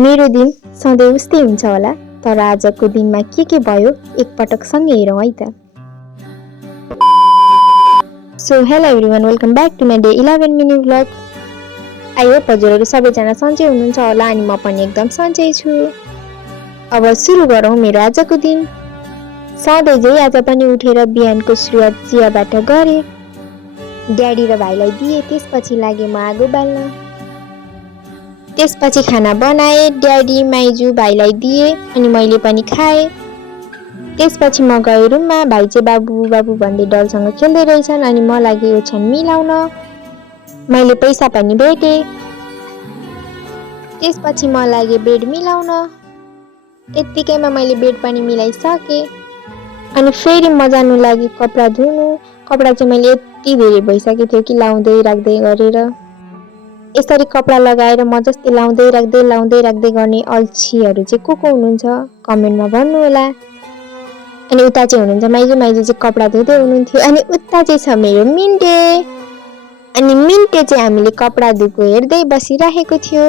मेरो दिन सधैँ उस्तै हुन्छ होला, तर आजको दिनमा के भयो एकपटक सँगै हेरौँ है त। So hello everyone, welcome back to my day 11 mini vlog. I hope हजुरहरू सबैजना सन्चै हुनुहुन्छ होला अनि म पनि एकदम सन्चै छु। अब सुरु गरौँ मेरो आजको दिन। सधैँ झै आज पनि उठेर बिहानको सुरुवात चियाबाट गरेँ। ड्याडी र भाइलाई दिएँ, त्यसपछि लागेँ म आगो बाल्न। त्यसपछि खाना बनाएँ, ड्याडी माइजू भाइलाई दिएँ अनि मैले पनि खाएँ। त्यसपछि म गएँ रुममा, भाइ चाहिँ बाबु बाबु भन्दै डलसँग खेल्दै रहेछन् अनि म लागेँ ओछ्यान मिलाउन। मैले पैसा पनि भेटेँ। त्यसपछि म लागेँ बेड मिलाउन। यत्तिकैमा मैले बेड पनि मिलाइसकेँ अनि फेरि म जानु लागि कपडा धुनु। कपडा चाहिँ मैले यति धेरै भइसकेको थियो कि लाउँदै राख्दै गरेर। यसरी कपडा लगाएर म जस्तै लाउँदै राख्दै गर्ने अल्छीहरू चाहिँ को हुनुहुन्छ कमेन्टमा भन्नु होला। अनि उता चाहिँ हुनुहुन्छ माइजू चाहिँ कपडा धुँदै हुनुहुन्थ्यो अनि उता चाहिँ छ मेरो मिन्टे। अनि मिन्टे चाहिँ हामीले कपडा धुएको हेर्दै बसिरहेको थियो।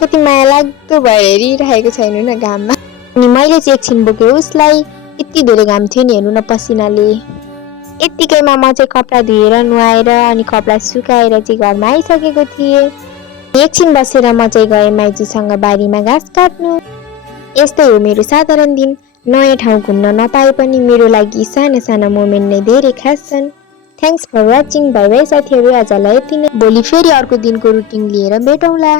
कति माया लाग्दो भएर हेरिरहेको छैन न घाममा। अनि मैले चाहिँ एकछिन बोकेँ उसलाई, यति धेरै घाम थियो नि हेर्नु न पसिनाले। यत्तिकैमा म चाहिँ कपडा धुएर नुहाएर अनि कपडा सुकाएर चाहिँ घरमा आइसकेको थिएँ। एकछिन बसेर म चाहिँ गएँ माइजूसँग बारीमा घाँस काट्नु। यस्तै हो मेरो साधारण दिन। नयाँ ठाउँ घुम्न नपाए पनि मेरो लागि साना साना मोमेन्ट नै धेरै खास छन्। Thanks for watching. Bye bye साथीहरू, आजलाई यति नै। भोलि फेरि अर्को दिनको रुटिन लिएर भेटौँला।